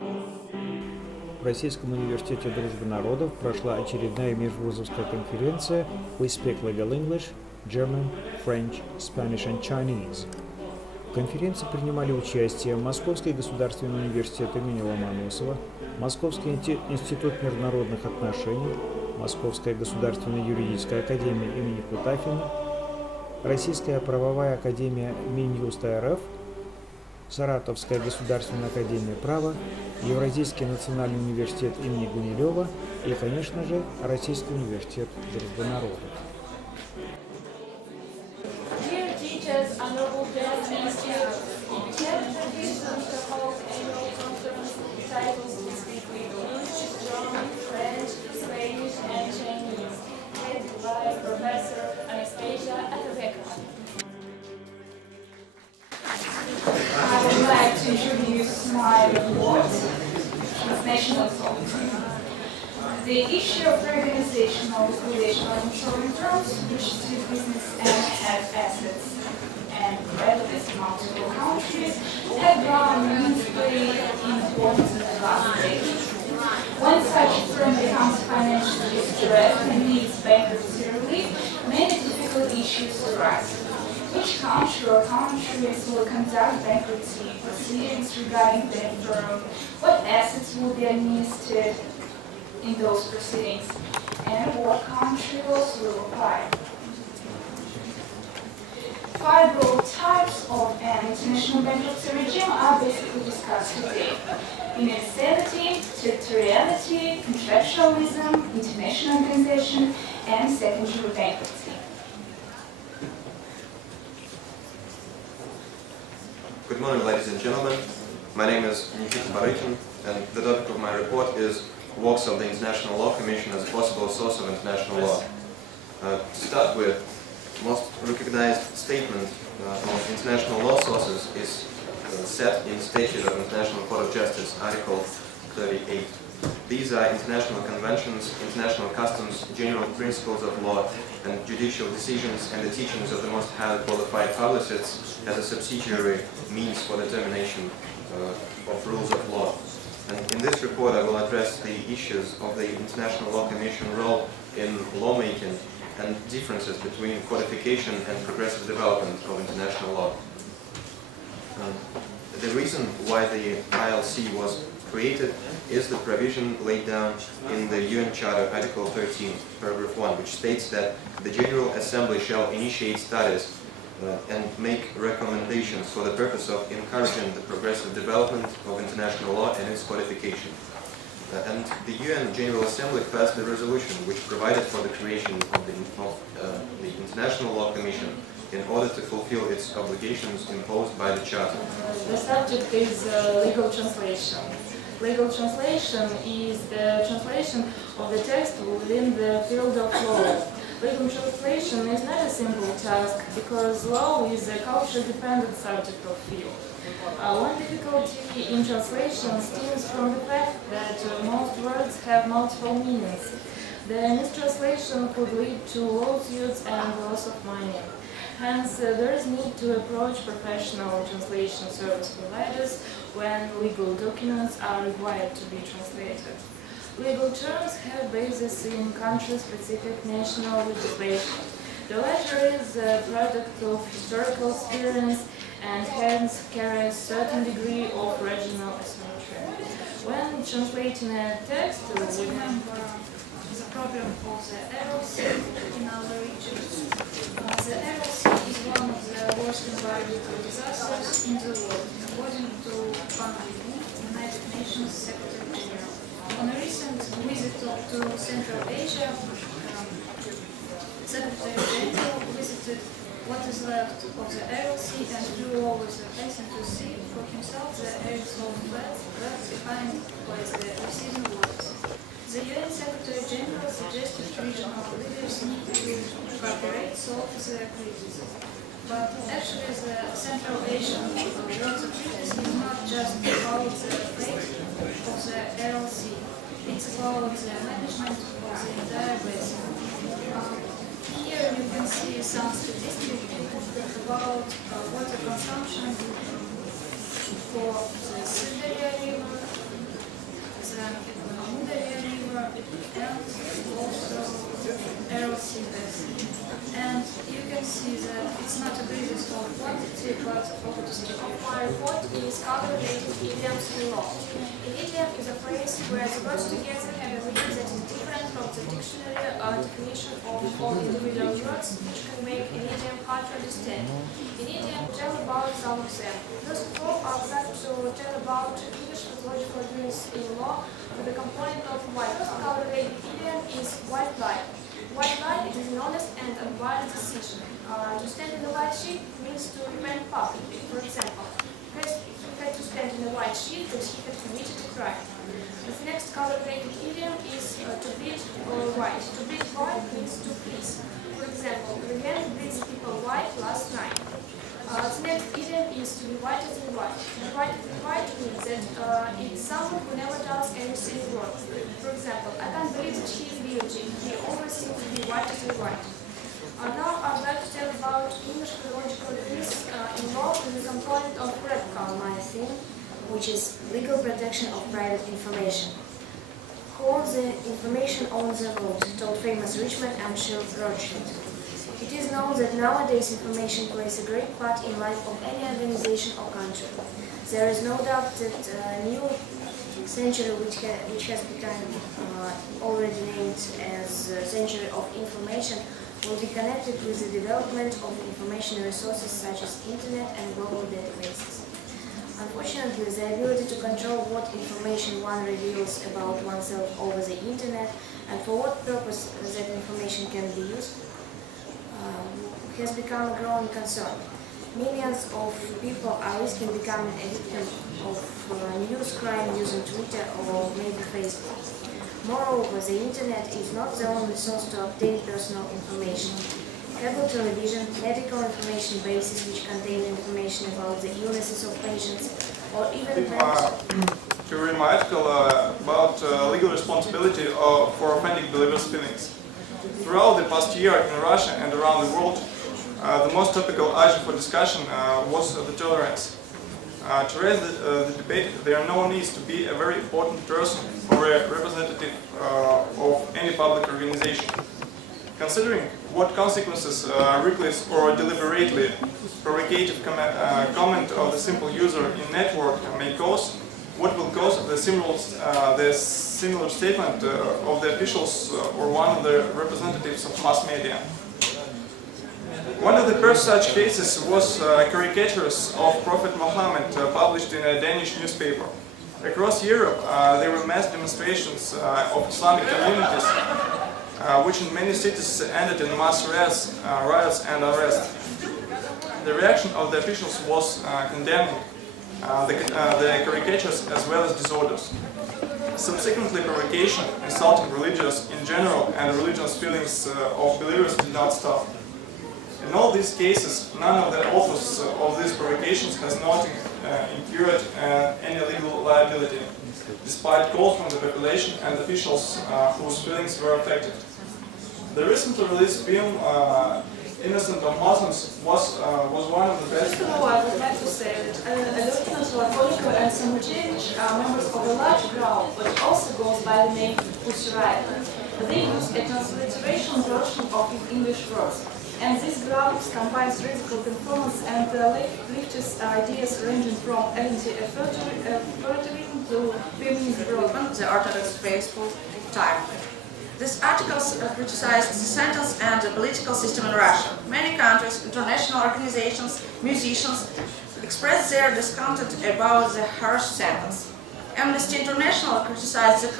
В Российском университете дружбы народов прошла очередная межвузовская конференция We Speak Legal English, German, French, Spanish and Chinese. В конференции принимали участие Московский государственный университет имени Ломоносова, Московский институт международных отношений, Московская государственная юридическая академия имени Кутафина, Российская правовая академия Минюста РФ, Саратовская государственная академия права, Евразийский национальный университет имени Гумилева и, конечно же, Российский университет дружбы народов. Dear teachers, honorable guests, tradition to hold annual conference titles to speak English, German, French, Spanish, and Chinese, headed by Professor Anastasia Atavekova. I would like to introduce my report, National Fault. The issue of organizational liquidation of insurance firms which do business and have assets and creditors in multiple countries have grown immensely in importance in the last decade. When such a firm becomes financially distressed and needs bankruptcy relief, many difficult issues arise. Which country or countries will conduct bankruptcy proceedings regarding the firm? What assets will be administered in those proceedings? And what country laws will apply? 5 broad types of an international bankruptcy regime are basically discussed today: universality, territoriality, contractualism, international organization, and secondary bankruptcy. Good morning, ladies and gentlemen. My name is Nikita Barykin, and the topic of my report is works of the International Law Commission as a possible source of international law. To start with, most recognized statement of international law sources is set in Statute of International Court of Justice, Article 38. These are international conventions, international customs, general principles of law, and judicial decisions and the teachings of the most highly qualified publicists as a subsidiary means for determination of rules of law. And in this report I will address the issues of the International Law Commission role in lawmaking and differences between codification and progressive development of international law. The reason why the ILC was created is the provision laid down in the UN Charter, Article 13, paragraph 1, which states that the General Assembly shall initiate studies and make recommendations for the purpose of encouraging the progressive development of international law and its codification. And the UN General Assembly passed the resolution which provided for the creation of the International Law Commission in order to fulfill its obligations imposed by the Charter. The subject is legal translation. Legal translation is the translation of the text within the field of law. Legal translation is not a simple task because law is a culture-dependent subject of field. One difficulty in translation stems from the fact that most words have multiple meanings. The mistranslation could lead to lawsuits and loss of money. Hence, there is need to approach professional translation service providers when legal documents are required to be translated. Legal terms have basis in country-specific national legislation. The latter is a product of historical experience and hence carries a certain degree of regional asymmetry. When translating a text, we remember the problem of the LLC in our region. The LLC is one of the worst environmental disasters in the world, according to Ban Ki-moon, United Nations Secretary General. On a recent visit to Central Asia, Secretary General visited what is left of the LLC and flew over the basin to see for himself the aerosol flats left behind by the receiving works. The UN Secretary General suggested regional leaders need to cooperate to solve the crisis. But actually the Central Asian water crisis is not just about the fate of the LLC. It's about the management of the entire basin. Here you can see some statistics about water consumption for the Siberia River, of my report is color-related idioms in law. An idiom is a phrase where the words together have a meaning that is different from the dictionary definition of all individual words, which can make an idiom hard to understand. An idiom tell about some of them. First of all, I would like to tell about English logical units in law with the component of white. First color-related idiom is white lie. White lie is an honest and unbiased decision. To stand in the white sheet means to repent publicly. For example, he had to stand in the white sheet that he had committed a crime. The next color-related idiom is to bleed white. To bleed white means to please. For example, the man bleeds people white last night. The next idiom is to be whiter than white. Whiter than white means that it's someone who never does anything wrong. For example, I can't believe that he is guilty. He always seems to be whiter than white. Now I'd like to tell about English philological units in law with the component of practical thing, which is legal protection of private information. Who owns the information owns the vote, told famous Richmond and Rothschild. It is known that nowadays information plays a great part in life of any organization or country. There is no doubt that a new century, which has become already named as century of information, will be connected with the development of information resources such as internet and global databases. Unfortunately, the ability to control what information one reveals about oneself over the internet and for what purpose that information can be used has become a growing concern. Millions of people are risking becoming a victim of news crime using Twitter or maybe Facebook. Moreover, the internet is not the only source to obtain personal information. Cable television, medical information bases which contain information about the illnesses of patients, or even to read my article about legal responsibility for offending believers' feelings. Throughout the past year in Russia and around the world, the most topical item for discussion was the tolerance. To raise the debate, there no needs to be a very important person or a representative of any public organization. Considering what consequences reckless or deliberately provocative comment of the simple user in network may cause, what will cause the similar statement of the officials or one of the representatives of mass media. One of the first such cases was caricatures of Prophet Muhammad published in a Danish newspaper. Across Europe, there were mass demonstrations of Islamic communities, which in many cities ended in mass riots and arrests. The reaction of the officials was condemning the caricatures as well as disorders. Subsequently, provocation, insulting religious in general, and religious feelings of believers did not stop. In all these cases, none of the authors of these provocations has not incurred any legal liability, despite calls from the population and officials whose feelings were affected. The recently released film Innocent of Muslims was one of the best. First of all, I would like to say that Alexander Slavoniko and Samuchevich are members of a large crowd, but also goes by the name Ushirai. They use a transliteration version of English words. And this group combines radical performance and leftist ideas ranging from anti-authoritarianism to feminist development. The Orthodox faithful time. These articles criticized the sentence and the political system in Russia. Many countries, international organizations, musicians expressed their discontent about the harsh sentence. Amnesty International criticized the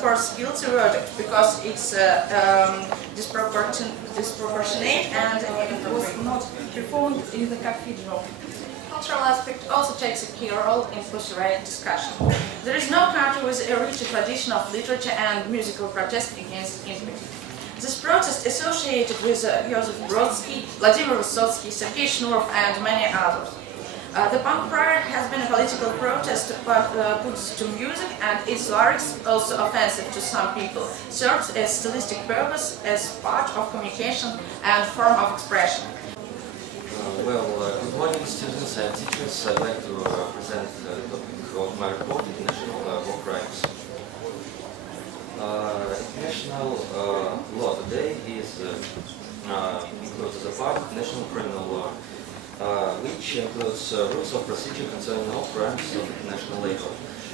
court's guilty verdict because it's disproportionate and it was not performed in the cathedral. Cultural aspect also takes a key role in PFUR discussion. There is no country with a rich tradition of literature and musical protest against impunity. This protest associated with Joseph Brodsky, Vladimir Vysotsky, Sergei Shnorov and many others. The punk pride has been a political protest put to music, and its lyrics, also offensive to some people, serves as stylistic purpose, as part of communication and form of expression. Good morning, students and teachers. I'd like to present the topic of my report, International War Crimes. International law today is included as a part of national criminal law, which which includes rules of procedure concerning all crimes of international legal.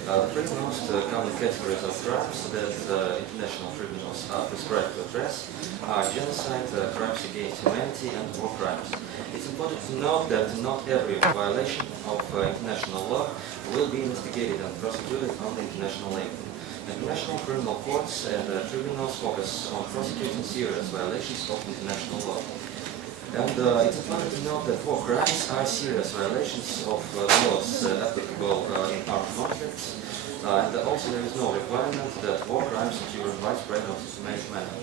The three most common categories of crimes that international tribunals are prescribed to address are genocide, crimes against humanity, and war crimes. It's important to note that not every violation of international law will be investigated and prosecuted under international legal. International criminal courts and tribunals focus on prosecuting serious violations of international law. And it's important to note that war crimes are serious violations of laws applicable in armed conflicts, and also there is no requirement that war crimes occur in widespread or systematic manner.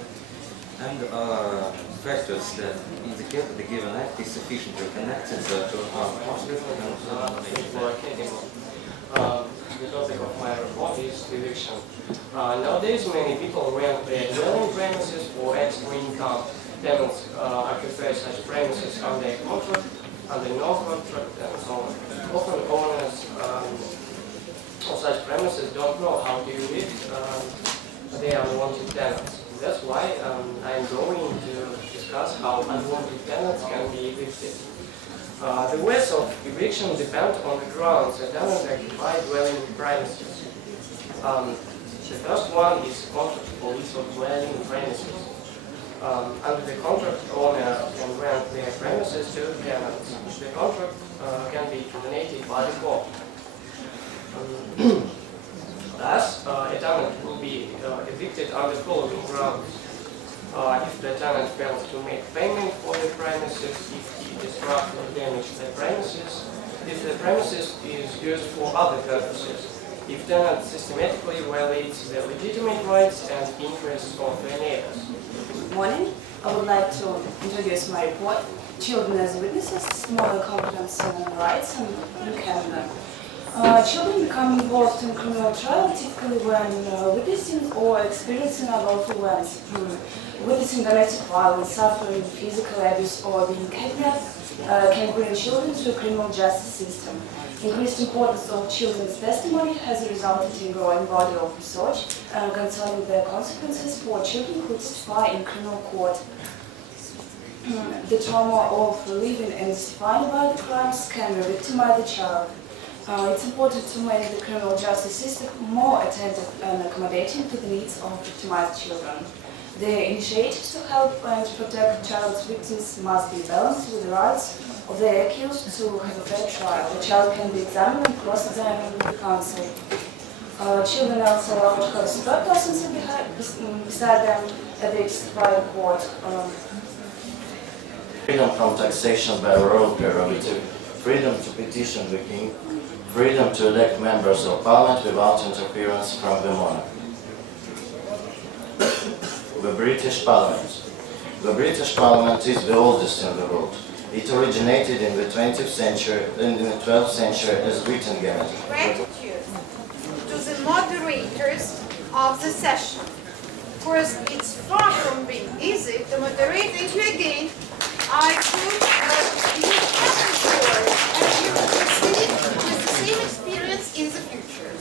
And factors that indicate that the given act is sufficiently connected to an armed conflict and the topic of my report is eviction. Nowadays, many people rent their dwelling premises for extra income. Tenants occupy such premises under a contract, under no contract, and so on. Often owners of such premises don't know how to evict their unwanted tenants. That's why I'm going to discuss how unwanted tenants can be evicted. The ways of eviction depend on the grounds a tenant occupied dwelling premises. The first one is contract for lease of dwelling premises. Under the contract, owner can rent their premises to tenants. The contract can be terminated by the court. Thus, a tenant will be evicted under following grounds. If the tenant fails to make payment for the premises, if he disrupts or damages the premises, if the premises is used for other purposes, if tenant systematically violates the legitimate rights and interests of their neighbors. Good morning. I would like to introduce my report, Children as Witnesses, Smaller Competence and Rights in Canada. Children become involved in criminal trial typically when witnessing or experiencing unlawful events, witnessing domestic violence, suffering physical abuse, or being kidnapped can bring children to the criminal justice system. Increased importance of children's testimony has resulted in a growing body of research concerning the consequences for children who testify in criminal court. The trauma of living and testifying about the crimes can re-victimize the child. It's important to make the criminal justice system more attentive and accommodating to the needs of victimized children. The initiatives to help and protect child's victims must be balanced with the rights of the accused to have a fair trial. The child can be examined and cross-examined with the counsel. Children are also allowed to have support persons beside them at the expired court. Freedom from taxation by royal prerogative, freedom to petition the king, freedom to elect members of parliament without interference from the monarch. The British Parliament. The British Parliament is the oldest in the world. It originated in the 20th century and in the 12th century as written gamut. Gratitude to the moderators of the session. Of course, it's far from being easy to moderate. Thank you again. I hope you have enjoyed and you will proceed with the same experience in the future.